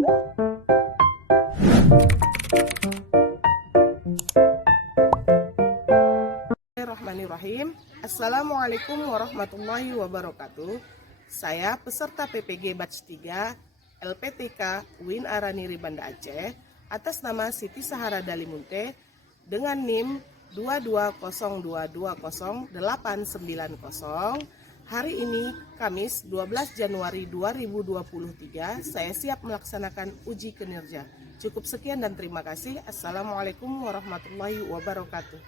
Bismillahirrahmanirrahim. Assalamualaikum warahmatullahi wabarakatuh. Saya peserta PPG Batch 3 LPTK UIN Araniri Banda Aceh atas nama Siti Sahara Dalimunte dengan NIM 220220890. Hari ini Kamis 12 Januari 2023 saya siap melaksanakan uji kinerja. Cukup sekian dan terima kasih. Assalamualaikum warahmatullahi wabarakatuh.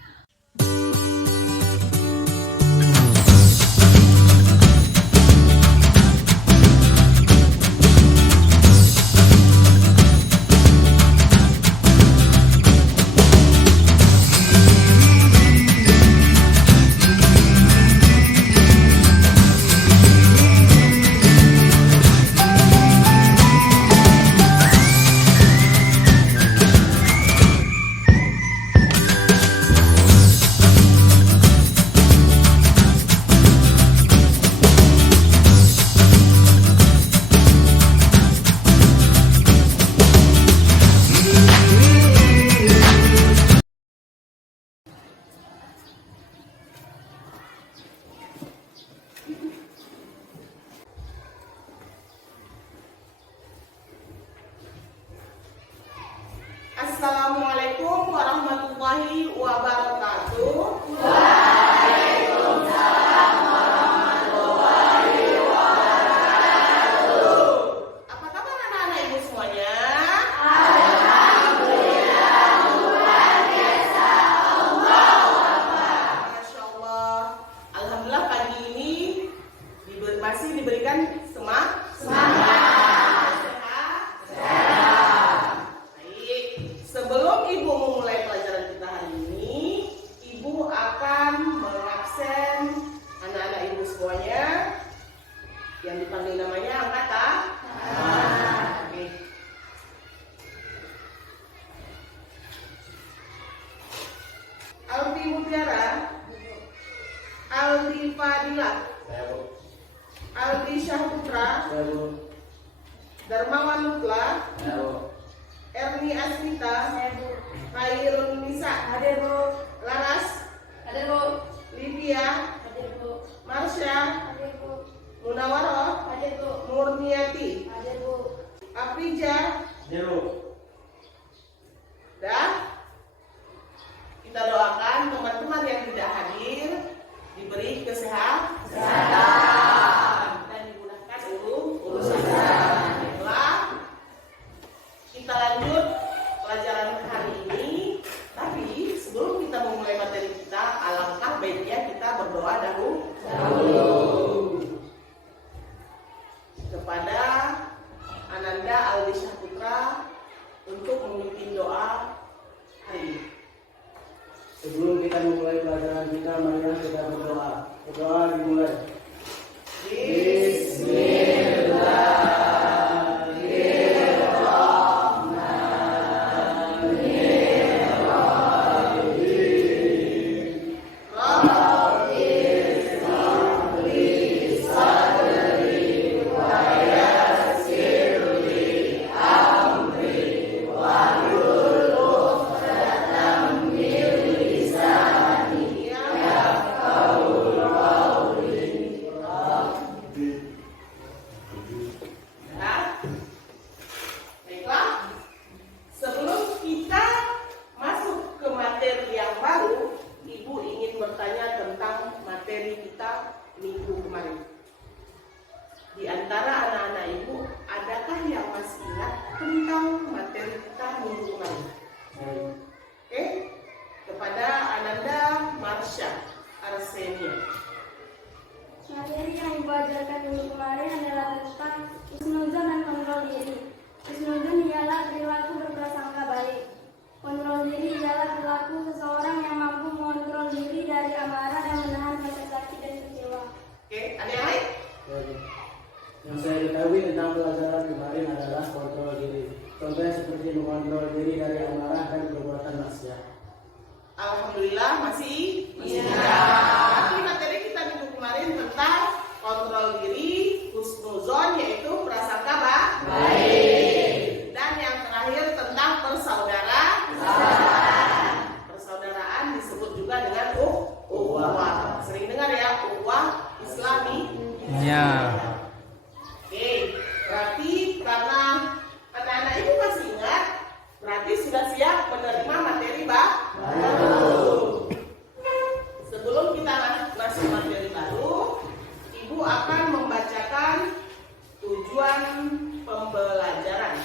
Assalamualaikum warahmatullahi wabarakatuh. Waalaikumsalam warahmatullahi wabarakatuh. Apa kabar anak-anak ibu semuanya? Alhamdulillah, luar biasa. Allahu Akbar. Masya Allah. Alhamdulillah pagi ini masih diberikan semangat. Sebelum Ibu memulai pelajaran kita hari ini, Ibu akan mengabsen anak-anak Ibu semuanya. Yang dipanggil namanya angkat tangan. Oke. Aldi Mutiara, Aldi Fadila, Aldi Syahputra, Darmawan Nutla, Erni Asmita, Khairun Nisa, hadir Bu. Laras, hadir Bu. Livia, hadir Bu. Marsha, hadir Bu. Munawaroh, hadir Bu. Murniati, hadir Bu. Afrija, hadir Bu. Dah, kita doakan teman-teman yang tidak hadir diberi kesehatan dan dimudahkan urusan. Kita lanjut pelajaran hari ini. Tapi sebelum kita memulai materi kita, alangkah baiknya kita berdoa dahulu kepada Ananda Aldi Syahputra untuk memimpin doa hari ini. Sebelum kita memulai pelajaran kita, marilah kita berdoa. Berdoa dimulai. Bismillah. Di antara anak-anak Ibu, adakah yang masih ingat tentang materi kita minggu kemarin? Oke, kepada Ananda Marsha Arsenia. Materi yang Ibu ajarkan minggu kemarin adalah tentang husnuzon dan kontrol diri. Husnuzon ialah perilaku berprasangka baik. Kontrol diri ialah perilaku seseorang yang mampu mengontrol diri dari amarah dan menahan rasa sakit dan kecewa. Oke, ada yang lain? Yang saya ketahui tentang pelajaran kemarin adalah kontrol diri. Contohnya seperti mengontrol diri dari amarah dan perbuatan maksiat. Alhamdulillah masih. Iya. Tapi materi kita minggu kemarin tentang kontrol diri, husnuzon, yaitu prasangka baik. menerima materi baru. Sebelum kita masuk materi baru, Ibu akan membacakan tujuan pembelajaran.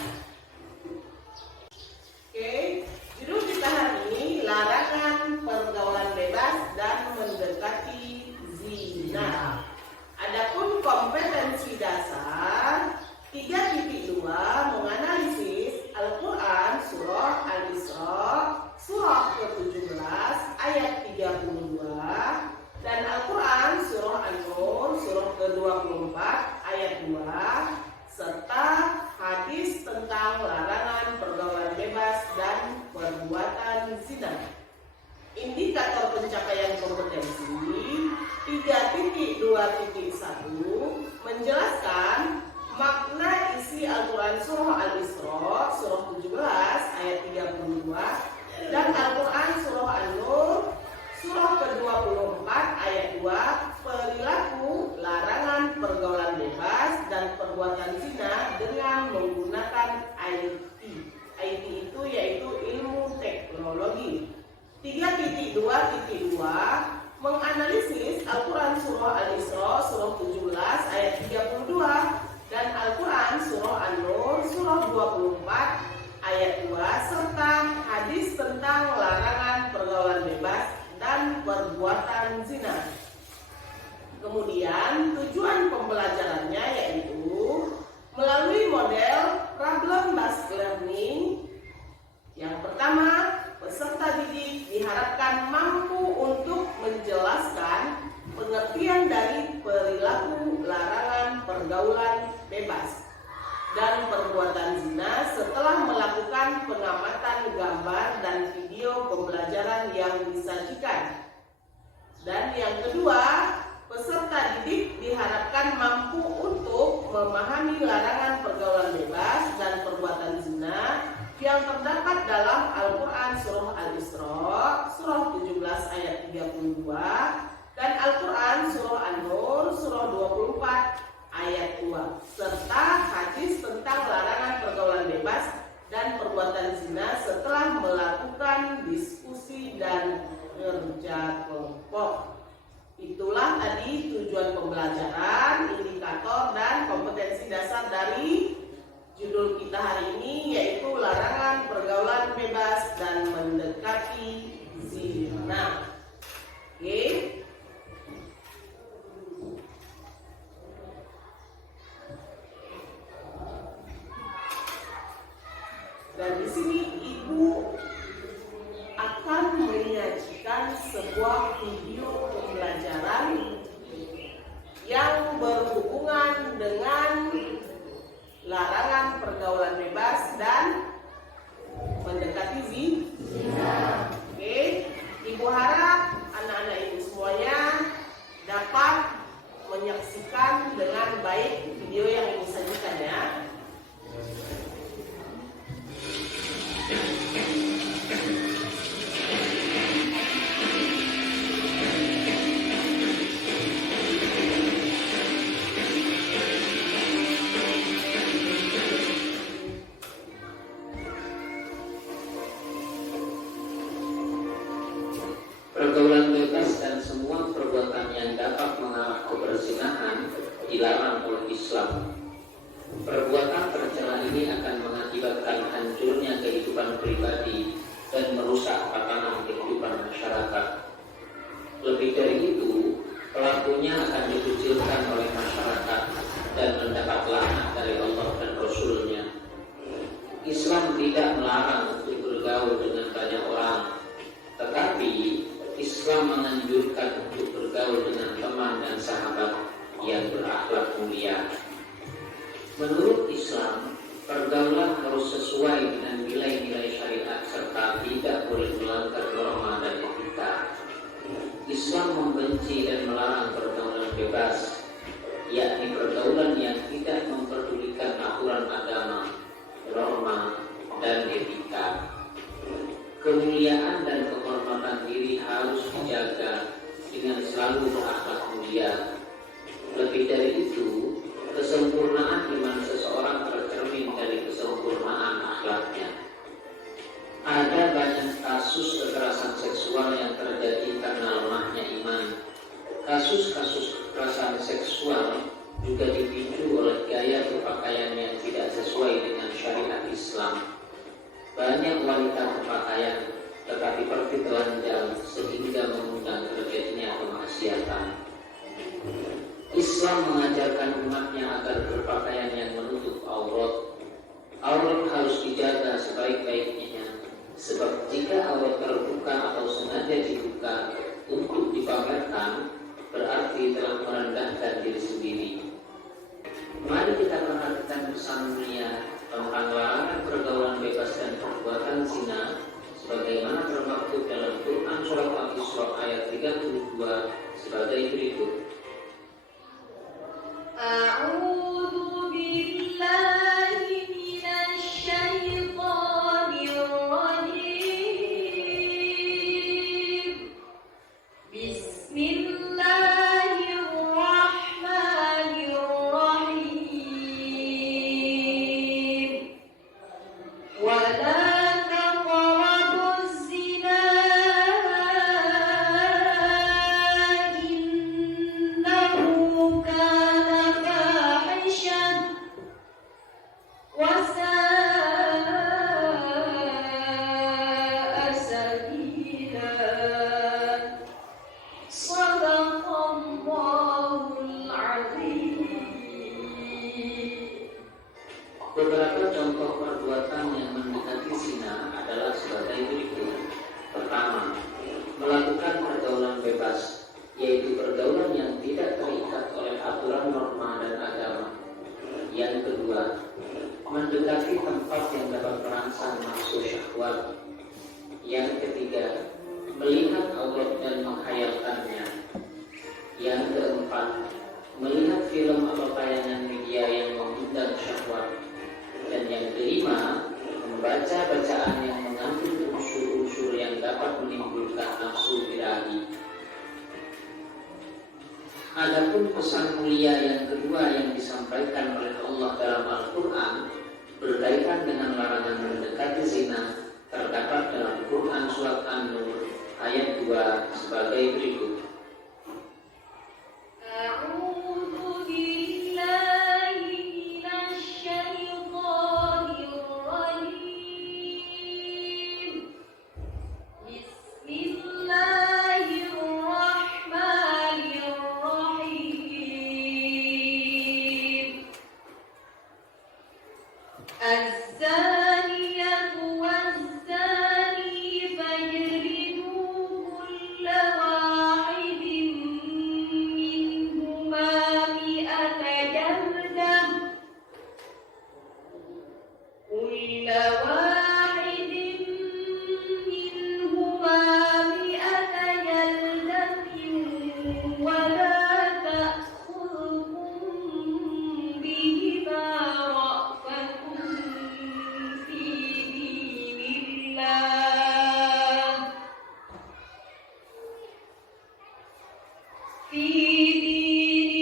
Oke, judul kita hari ini larangan pergaulan bebas dan mendekati zina. Adapun kompetensi dasar 3.2 menganalisis Al-Quran Surah Al-Isra Surah ke-17 ayat 32 dan Al-Quran Surah An-Nur Surah ke-24 ayat 2 serta hadis tentang larangan pergaulan bebas dan perbuatan zina. Indikator pencapaian kompetensi 3.2.1 menjelaskan makna isi Al-Quran Surah Al-Isra Surah 17 ayat 32 dan Al-Quran Surah An-Nur Surah ke-24 ayat 2 perilaku larangan pergaulan bebas dan perbuatan zina dengan menggunakan IT. IT itu yaitu ilmu teknologi. 3.2.2 menganalisis Al-Quran Surah Al-Isra Surah 17 ayat 32 dan Al-Quran Surah An-Nur Surah 24 ayat 2 serta hadis tentang larangan pergaulan bebas dan perbuatan zina. Kemudian tujuan pembelajarannya yaitu melalui model problem based learning. Yang pertama, peserta didik diharapkan mampu untuk menjelaskan pengertian dari perilaku larangan pergaulan bebas dan perbuatan zina setelah melakukan pengamatan gambar dan video pembelajaran yang disajikan. Dan yang kedua, peserta didik diharapkan mampu untuk memahami larangan pergaulan bebas dan perbuatan zina yang terdapat dalam Al-Quran Surah Al-Isra Surah 17 ayat 32 dan Al-Quran Surah An-Nur Surah 24 ayat 2 serta hadis tentang larangan pergaulan bebas dan perbuatan zina setelah melakukan diskusi dan kerja kelompok. Itulah tadi tujuan pembelajaran, indikator dan kompetensi dasar dari judul kita hari ini, yaitu larangan pergaulan bebas dan mendekati zina. Oke. Dan di sini Ibu akan menyajikan sebuah video pembelajaran yang berhubungan dengan larangan pergaulan bebas dan mendekati zina. Oke, Ibu harap anak-anak Ibu semuanya dapat menyaksikan dengan baik video yang Ibu sajikan ya. Pergaulan bebas dan semua perbuatan yang dapat mengarah ke perzinahan dilarang oleh Islam. Perbuatan tercela ini akan mengakibatkan hancurnya kehidupan pribadi dan merusak tatanan kehidupan masyarakat. Lebih dari itu, pelakunya akan dikucilkan oleh masyarakat dan mendapat laknat dari Allah dan Rasul-Nya. Islam tidak melarang untuk bergaul dengan banyak orang, tetapi Islam menganjurkan untuk bergaul dengan teman dan sahabat yang berakhlak mulia. Menurut Islam, pergaulan harus sesuai dengan nilai-nilai syariat serta tidak boleh melanggar norma dan etika. Islam membenci dan melarang pergaulan bebas, yakni pergaulan yang tidak memperdulikan aturan agama, norma, dan etika. Kemuliaan dan kehormatan diri harus dijaga dengan selalu berakhlak mulia. Lebih dari itu, kesempurnaan iman seseorang tercermin dari kesempurnaan akhlaknya. Ada banyak Islam. Banyak wanita berpakaian tetapi bertelanjang sehingga mengundang terjadinya kemaksiatan. Islam mengajarkan umatnya agar berpakaian yang menutup aurat. Aurat harus dijaga sebaik-baiknya, sebab jika aurat terbuka atau sengaja dibuka untuk dipamerkan, berarti telah merendahkan diri sendiri. Mari kita perhatikan pesan mulia tentang larangan pergaulan bebas dan perbuatan zina sebagaimana termaktub dalam Quran surat Al-Isra ayat 32 sebagai berikut. A'udzu billahi minasy syaithanir rajim. Bismillahirrahmanirrahim. Wala taqrabuz zina innahu kana fahishan wa sa'a sabila. Sadaqallahul azim. Beberapa contoh perbuatan yang mendekati zina adalah sebagai berikut. Pertama, melakukan pergaulan bebas, yaitu pergaulan yang tidak terikat oleh aturan norma dan agama. Yang kedua, mendekati tempat yang dapat merangsang nafsu syahwat. Yang ketiga, melihat aurat dan menghayalkannya. Yang keempat, melihat film atau tayangan media yang mengundang syahwat. Dan yang kelima, membaca bacaan yang mengandung unsur-unsur yang dapat menimbulkan nafsu birahi. Adapun pesan mulia yang kedua yang disampaikan oleh Allah dalam Al-Quran berkaitan dengan larangan mendekati zina terdapat dalam Quran surat An-Nur ayat 2 sebagai berikut. A'udzu billahi minasy syaithanir rajim. Bismillahirrahmanirrahim. Az-zaniyatu waz-zani fajlidu kulla wahidin minhuma mi'ata jaldah. Kulla wahidin minhuma mi'ata jaldatin wa la ta'khudhukum bihima ra'fatun fi dinillah. Fi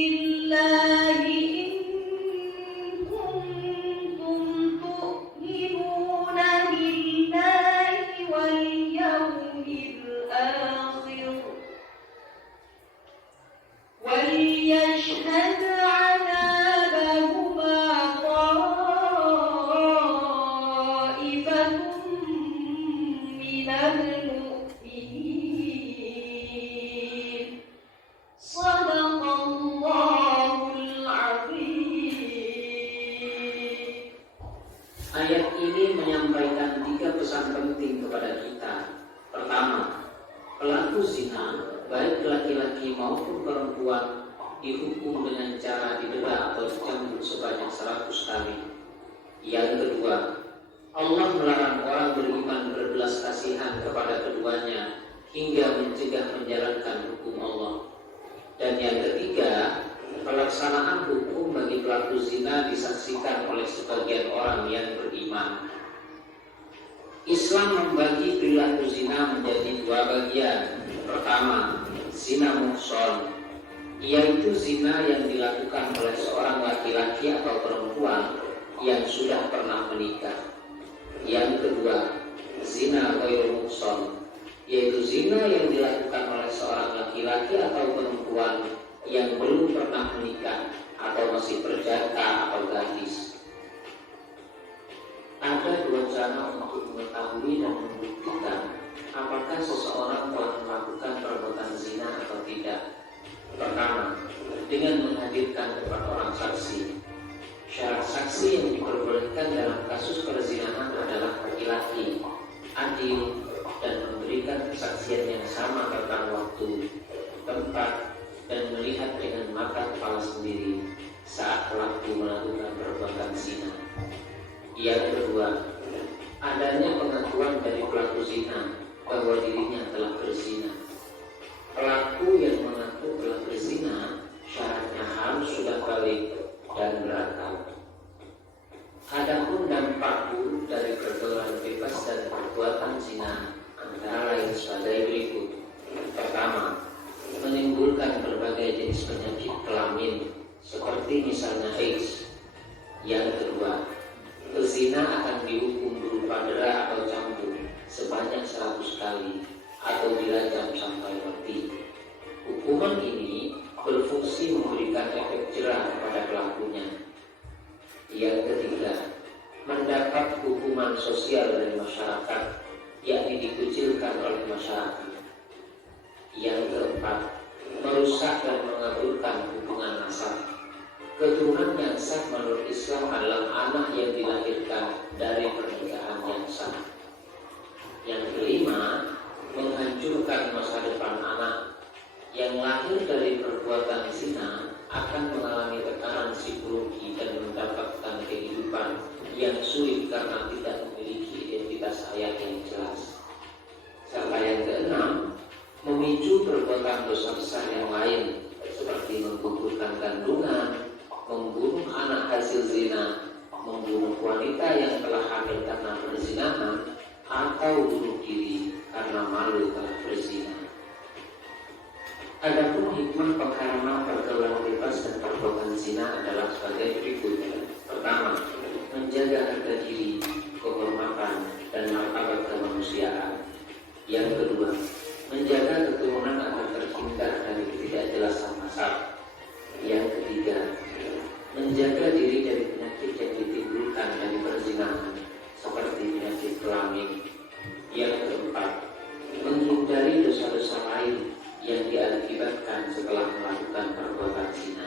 dinillahi in kuntum tu'minuna billahi wal yawmil akhir. وَلْيَشْهَدْ عَذَابَهُمَا طَائِفَةٌ مِّنَ الْمُؤْمِنِينَ. صَدَقَ اللَّهُ الْعَظِيم. Ayat ini menyampaikan 3 pesan penting kepada kita. Pertama, pelaku zina, baik laki-laki maupun perempuan, dihukum dengan cara didera atau dicambuk sebanyak 100 kali. Yang kedua, Allah melarang orang beriman berbelas kasihan kepada keduanya hingga mencegah menjalankan hukum Allah. Dan yang ketiga, pelaksanaan hukum bagi pelaku zina disaksikan oleh sebagian orang yang beriman. Islam membagi perilaku zina menjadi 2 bagian. Pertama, zina muhsan, yaitu zina yang dilakukan oleh seorang laki-laki atau perempuan yang sudah pernah menikah. Yang kedua, zina ghairu muhsan, yaitu zina yang dilakukan oleh seorang laki-laki atau perempuan yang belum pernah menikah atau masih berjaka atau gadis. Ada mengetahui dan membuktikan apakah seseorang telah melakukan perbuatan zina atau tidak. Pertama, dengan menghadirkan 4 orang saksi. Syarat saksi yang diperbolehkan dalam kasus perzinahan adalah laki-laki, adil, dan memberikan kesaksian yang sama tentang waktu, tempat, dan melihat dengan mata kepala sendiri saat pelaku melakukan perbuatan zina. Yang kedua, adanya pengakuan dari pelaku zina bahwa dirinya telah berzina. Pelaku yang mengaku telah berzina syaratnya harus sudah balik dan berakal. Adapun dampak buruk dari pergaulan bebas dan perbuatan zina antara lain sebagai berikut. Pertama, menimbulkan berbagai jenis penyakit kelamin seperti misalnya AIDS. Yang kedua, pezina akan dihukum berupa dera atau cambuk sebanyak 100 kali atau dirajam sampai mati. Hukuman ini berfungsi memberikan efek jerah kepada pelakunya. Yang ketiga, mendapat hukuman sosial dari masyarakat, yakni dikucilkan oleh masyarakat. Yang keempat, merusak dan mengaburkan hubungan nasab. Keturunan yang sah menurut Islam adalah anak yang dilahirkan dari pernikahan yang sah. Yang kelima, menghancurkan masa depan anak. Yang lahir dari perbuatan zina akan mengalami tekanan psikologi dan mendapatkan kehidupan yang sulit karena tidak memiliki identitas ayah yang jelas. Serta yang keenam, memicu perbuatan dosa besar yang lain seperti menggugurkan kandungan, membunuh anak hasil zina, membunuh wanita yang telah hamil karena perzinahan, atau bunuh diri karena malu telah berzina. Adapun hikmah pengharaman pergaulan bebas dan perbuatan zina adalah sebagai berikut. Pertama, menjaga harga diri, kehormatan, dan martabat kemanusiaan. Yang kedua, menjaga keturunan agar terhindar dari ketidakjelasan nasab. Yang ketiga, menjaga diri dari penyakit yang ditimbulkan dari perzinahan seperti penyakit kelamin. Yang keempat, menghindari dosa-dosa lain yang diakibatkan setelah melakukan perbuatan zina.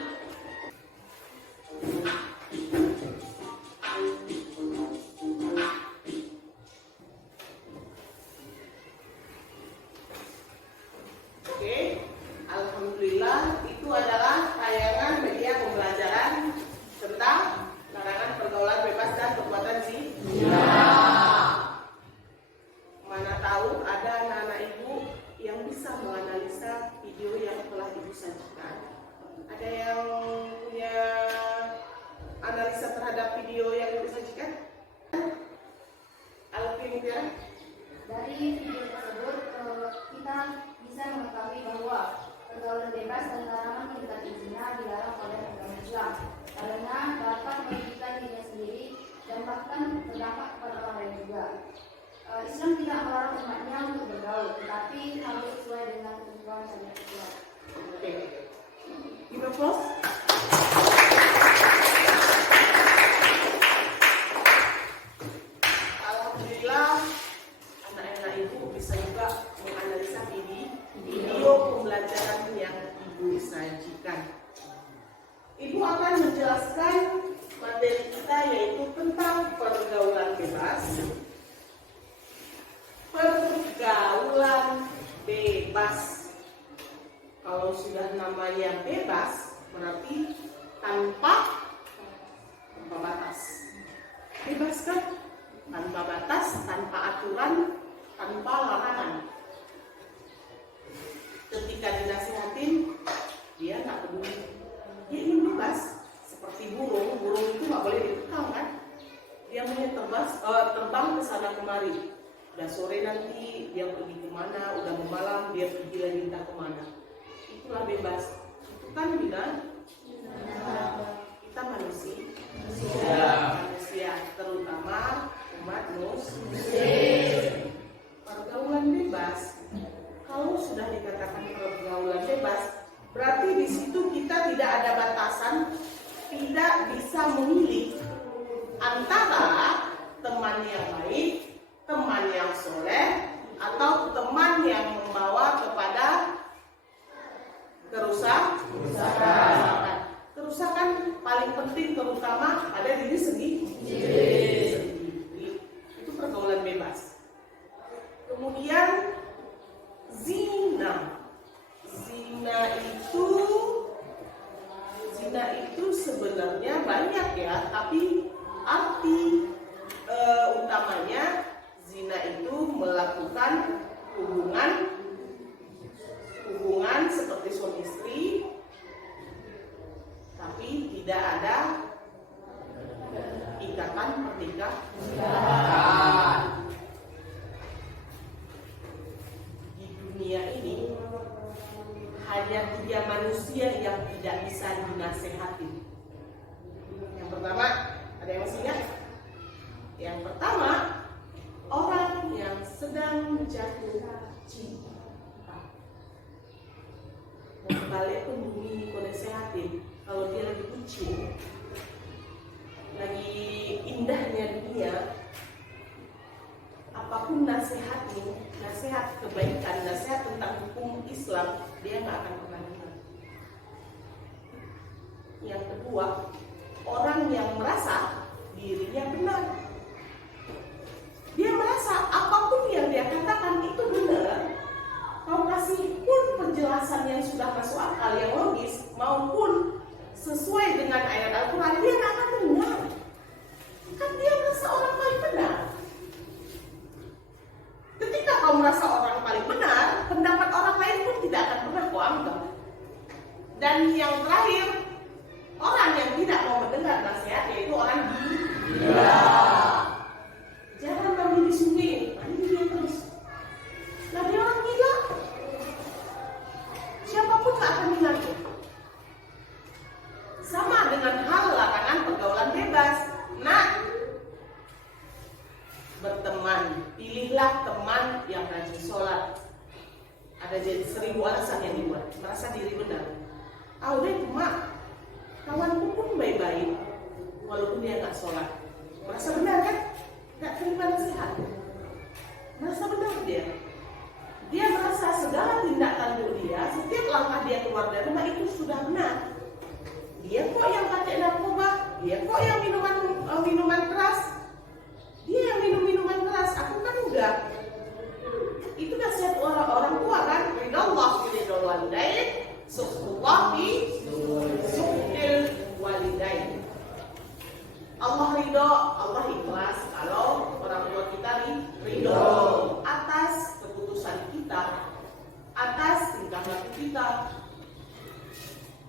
Oke, alhamdulillah itu adalah tayangan media pembelajaran tentang larangan pergaulan bebas dan perbuatan zina. Mana tahu ada anak-anak ibu yang bisa menganalisa video yang telah ibu sajikan. Ada yang punya analisa terhadap video yang ibu sajikan? Alvin ya? Dari video tersebut kita bisa mengetahui bahwa pergaulan bebas dan larangan mendekati zina dilarang oleh agama Islam karena dapat merugikan dirinya sendiri dan bahkan berdampak kepada orang lain juga. Islam tidak melarang umatnya untuk bergaul, tetapi harus sesuai dengan ketentuan syariat Islam. Oke. Give applause. Alhamdulillah, anak-anak ibu bisa juga menganalisa video pembelajaran yang ibu sajikan. Ibu akan menjelaskan materi kita yaitu tentang pergaulan bebas. Pergaulan bebas. Kalau sudah namanya bebas, berarti tanpa batas. Bebas kan? Tanpa batas, tanpa aturan, tanpa larangan. Ketika dinasihatin, dia nggak peduli. Dia ingin bebas. Seperti burung itu nggak boleh dikekang kan? Dia mau terbang ke sana kemari. Udah sore nanti dia pergi kemana, udah malam dia pergi lagi entah kemana. Itulah bebas. Itu kan bilang kita manusia, terutama umat muslim. Pergaulan bebas. Kalau sudah dikatakan pergaulan bebas, berarti di situ kita tidak ada batasan, tidak bisa memilih antara teman yang baik teman yang soleh atau teman yang membawa kepada kerusakan. Kerusakan paling penting terutama pada diri sendiri. Itu pergaulan bebas. Kemudian zina. Zina itu sebenarnya banyak ya, tapi arti utamanya zina itu melakukan hubungan seperti suami istri, tapi tidak ada ikatan pernikahan. Di dunia ini hanya 3 manusia yang tidak bisa dinasehati. Yang pertama, ada yang masih ingat? Yang pertama, orang yang sedang jatuh cinta. Balik pun bumi kau nasehatin. Kalau dia lagi bucin, lagi indahnya dunia, apapun nasihatnya, nasihat kebaikan, nasihat tentang hukum Islam, dia nggak akan pernah dengar. Yang kedua, orang yang merasa dirinya benar. Dia merasa apapun yang dia katakan itu benar. Kau kasih pun penjelasan yang sudah masuk akal, yang logis, maupun sesuai dengan ayat Al-Quran, dia nggak akan dengar. Kan dia merasa orang paling benar. Ketika kau merasa orang paling benar, pendapat orang lain pun tidak akan pernah kau anggap. Dan yang terakhir, orang yang tidak mau mendengar nasihat, yaitu orang gila. Jangan kami disuguhin, ini dia terus. Nah, dia orang gila. Siapapun tak akan dengarnya. Sama dengan hal larangan pergaulan bebas. Nah, berteman, pilihlah teman yang rajin sholat. Ada jadi 1000 alasan yang dibuat, merasa diri benar. Udah mak, kawanku pun baik-baik, walaupun dia nggak sholat. Merasa benar kan? Nggak terima nasihat. Merasa benar dia. Dia merasa segala tindak tanduk dia, setiap langkah dia keluar dari rumah itu sudah benar. Dia kok yang pakai narkoba, dia kok yang minuman keras, dia yang minum minuman keras, aku kan enggak. Itu nasihat orang tua kan, ridallah fi ridal walidain, sukhullah fi sukhil walidain. Allah ridho, Allah ikhlas kalau orang tua kita ridho atas keputusan kita, atas tingkah laku kita.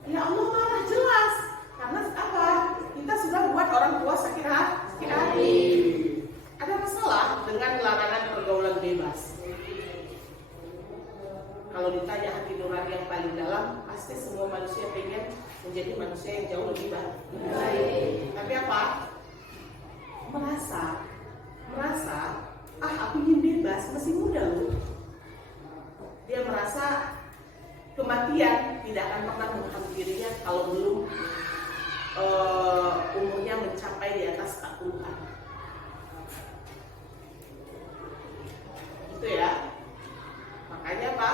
Ya Allah marah jelas, karena apa? Kita sudah buat orang tua sakit hati. Ada masalah dengan larangan pergaulan bebas. Kalau ditanya hati nurani yang paling dalam, pasti semua manusia pengen menjadi manusia yang jauh lebih baik. Tapi apa? Merasa, aku ingin bebas, masih muda loh. Dia merasa kematian tidak akan pernah menghampirinya kalau belum umurnya mencapai di atas 40-an. Gitu ya. Makanya apa?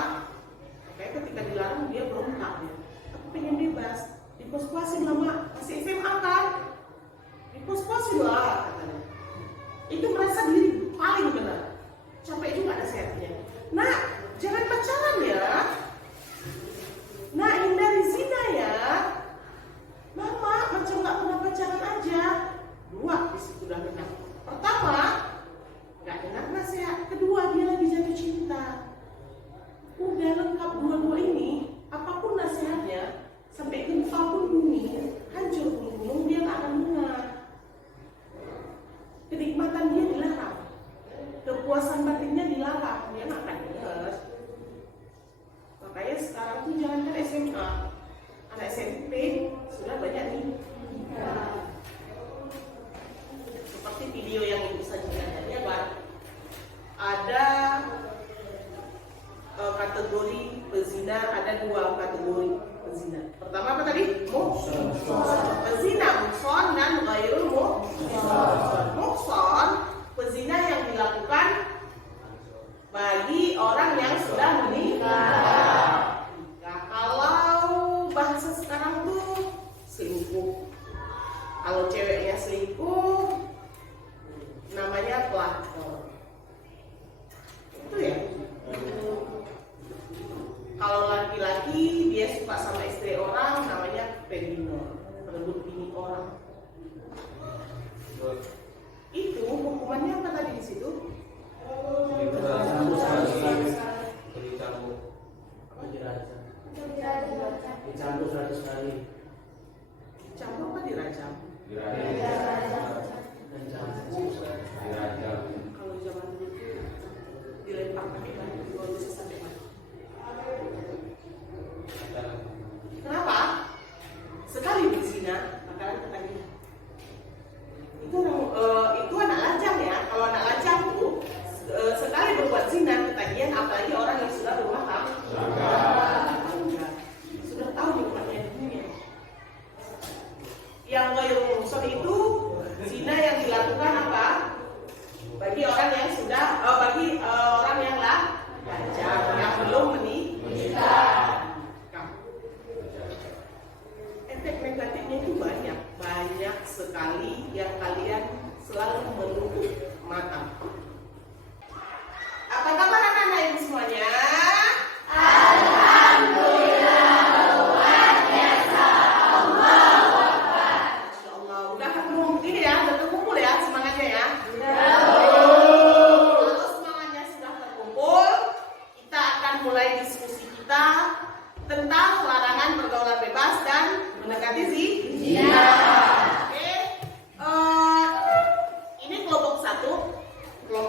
Makanya ketika dilarang dia berontak ya. Aku pengen bebas, dipos-posin lama, masih SMA kan? Dipos-posin lah katanya. Itu merasa diri paling benar. Capek juga nasihatnya. Nah, jangan pacaran ya. Nah, hindari zina ya. Mama, macam nggak pernah pacaran aja. 2 di situ udah benar. Pertama, nggak dengar nasihat. Kedua, dia lagi jatuh cinta. Udah lengkap dua-dua ini, apapun nasihatnya, sampai gempa pun bumi, hancur pun gunung, dia nggak akan dengar. Kenikmatan dia dilarang, kepuasan batinnya dilarang, dia nggak akan dengar. Makanya sekarang tuh jangankan SMA, anak SMP sudah banyak nih. Seperti video yang ibu sajikan tadi, ada kategori pezina, ada 2 kategori pezina. Pertama apa tadi? Pezina muhson dan ghairul muhson. Muhson, pezina yang dilakukan yang selingkuh namanya pelakor. Itu ya. Kalau laki-laki dia suka sama istri orang namanya pedinor, merebut bini orang. Itu hukumannya apa tadi di situ? Dicambuk 100 kali. Dicambuk apa dirajam? Kalau zaman dulu dilempar pakai batu kalau bisa sampai mati. Kenapa? Sekali berzina bakalan ketagihan. Itu anak lajang ya. Kalau anak lajang tuh sekali berbuat zina ketagihan, apalagi orang yang sudah berumah tangga. Sudah tahu nikmatnya dunia. Yang ghairul muhsan itu zina yang dilakukan apa? Bagi orang yang sudah orang yang lajang, yang belum menikah. Efek negatifnya itu banyak sekali yang kalian selalu menutup mata. Apa kabar anak-anak ini semuanya? Alhamdulillah, luar biasa. Allahu Akbar. Masya Allah, udah ketemu ini ya, udah terkumpul ya semangatnya ya. Kalau semangatnya sudah terkumpul, kita akan mulai diskusi kita tentang larangan pergaulan bebas dan mendekati zina. Oke, ini kelompok 1, kelompok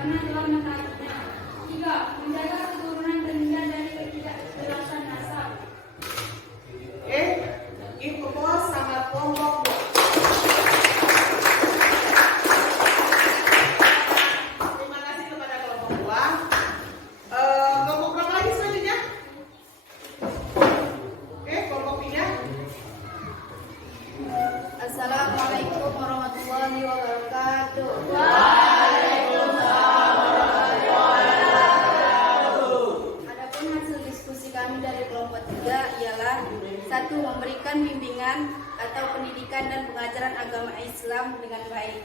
karena telah mentaatinya. 3. Menjaga keturunan terhindar dari ketidakjelasan nasab. Oke, itu sangat kelompok. Terima kasih kepada kelompok 2. Kelompok berapa lagi selanjutnya? Oke, kelompok 3. Assalamualaikum warahmatullahi wabarakatuh. Adapun hasil diskusi kami dari kelompok 3 ialah 1. Memberikan bimbingan atau pendidikan dan pengajaran agama Islam dengan baik.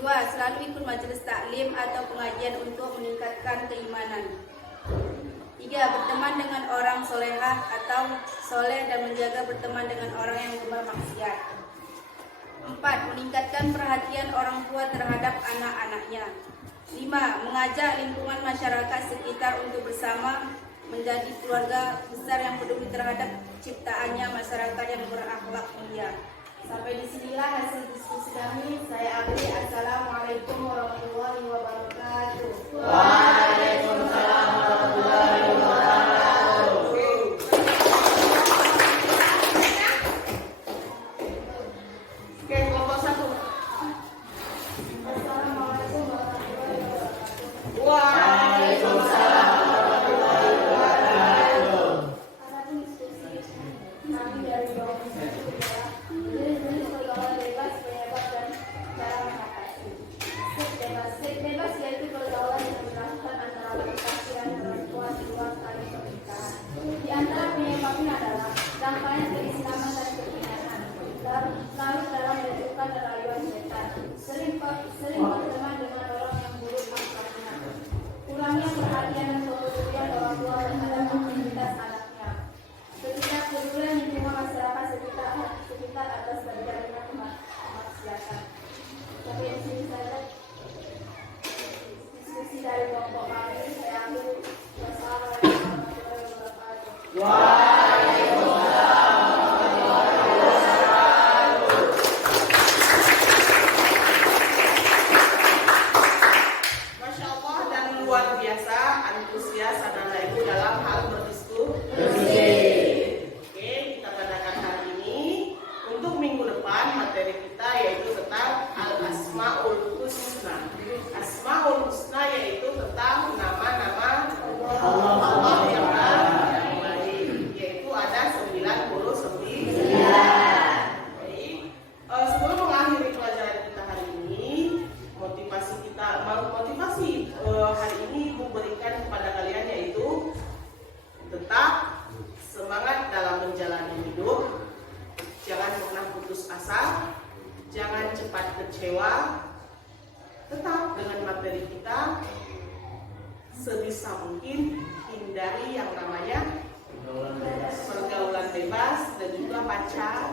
2. Selalu ikut majelis taklim atau pengajian untuk meningkatkan keimanan. 3. Berteman dengan orang solehah atau soleh dan menjaga berteman dengan orang yang bermaksiat. 4. Meningkatkan perhatian orang tua terhadap anak-anaknya. 5. Mengajak lingkungan masyarakat sekitar untuk bersama menjadi keluarga besar yang peduli terhadap ciptaannya masyarakat yang berakhlak mulia. Sampai disinilah hasil diskusi kami. Saya akhiri. Assalamualaikum warahmatullahi wabarakatuh. Waalaikumsalam warahmatullahi wabarakatuh. Oke, kelompok 1. Assalamualaikum warahmatullahi wabarakatuh. Waalaikumsalam warahmatullahi wabarakatuh. Adapun diskusi kami dari kelompok 1 adalah jenis-jenis pergaulan bebas, bebas dan cara mengatasi. Seks bebas yaitu pergaulan yang dilakukan antara laki-laki dan perempuan di luar tali pernikahan. Di antara penyebabnya adalah rangkaian keislaman dan kekinahan, larut dalam bentukan dan rayuan setan, sering berteman dengan orang yang buruk akhlaknya, kurangnya perhatian dan kepedulian orang tua terhadap aktivitas anaknya, ketidakpedulian lingkungan masyarakat sekitar atas terjadinya kemaksiatan. Sampai di sini saja diskusi dari kelompok kami. Saya akhiri. Wassalamualaikum warahmatullahi wabarakatuh. Masya Allah dan luar biasa antusias anak-anak ibu dalam hal berdiskusi. Oke, kita pada hari ini untuk minggu depan materi kita yaitu tentang al-asmaul husna. Asmaul husna yaitu tentang nama-nama Allah yang baik, yaitu ada 99. Baik, sebelum mengakhiri pelajaran kita hari ini, motivasi hari ini Ibu berikan kepada kalian yaitu tetap semangat dalam menjalani hidup, jangan pernah putus asa, jangan cepat kecewa, tetap dengan materi kita sebisa mungkin hindari yang namanya pergaulan bebas dan juga pacaran.